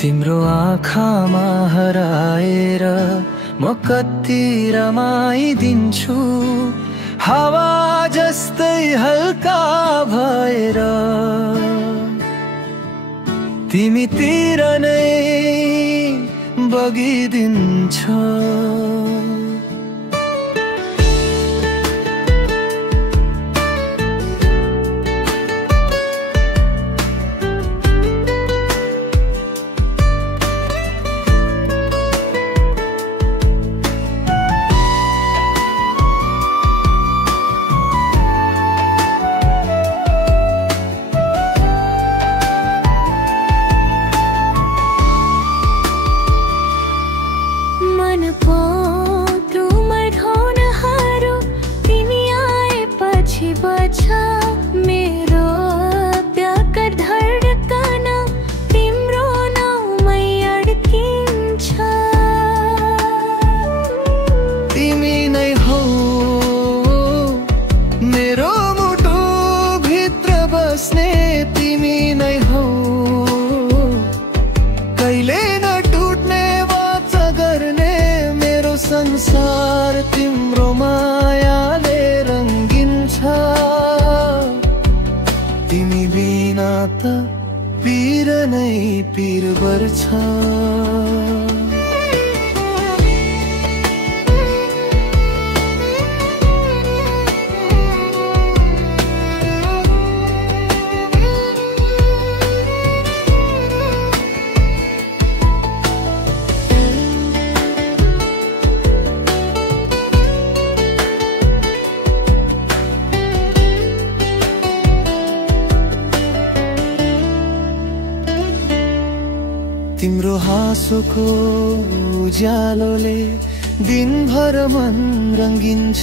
तिम्रो आँखामा हराएर म कति रमाइदिन्छु, हावा जस्तै हल्का भएर तिमीतिर नै बगिदिन्छ। संसार तिम्रो मायाले रंगिन्छ, तिमी बिना त पीर नै पीर बर्छ। तिम्रो हाँसोको उज्यालोले दिनभर मन रंगिन्छ,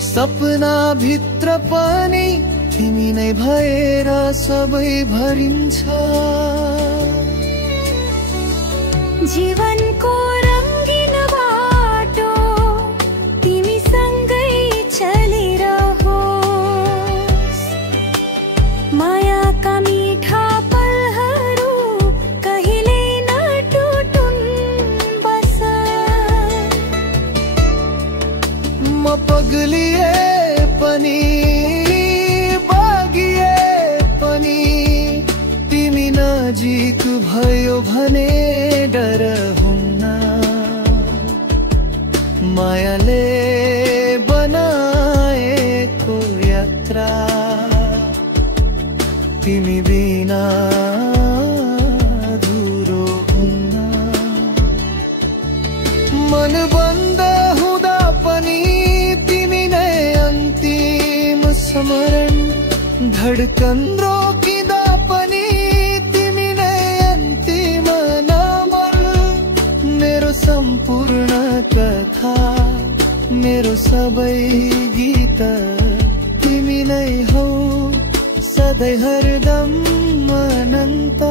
सपना भित्र पनि तिमी नै भएर सबै भरिन्छ। जीवनको रंगीन बाटो तिमी सँगै चलिरहोस्, मायाका मीठा पलहरू कहिले नटुटुन् बस। म पगलिए पनि बागिए पनि तिमी नजिक भयो भने डर हुन्न, मायाले बनाएको यात्रा तिमी बिना अधुरो हुन्न। मन बन्द हुँदा पनि तिमी नै अन्तिम स्मरण, धडकन रोकिँदा पनि तिमी नै अन्तिम नमन। मेरो सम्पूर्ण कथा, मेरो सबै गीत तिमी नै हौ, सधैँ हरदम अनन्त।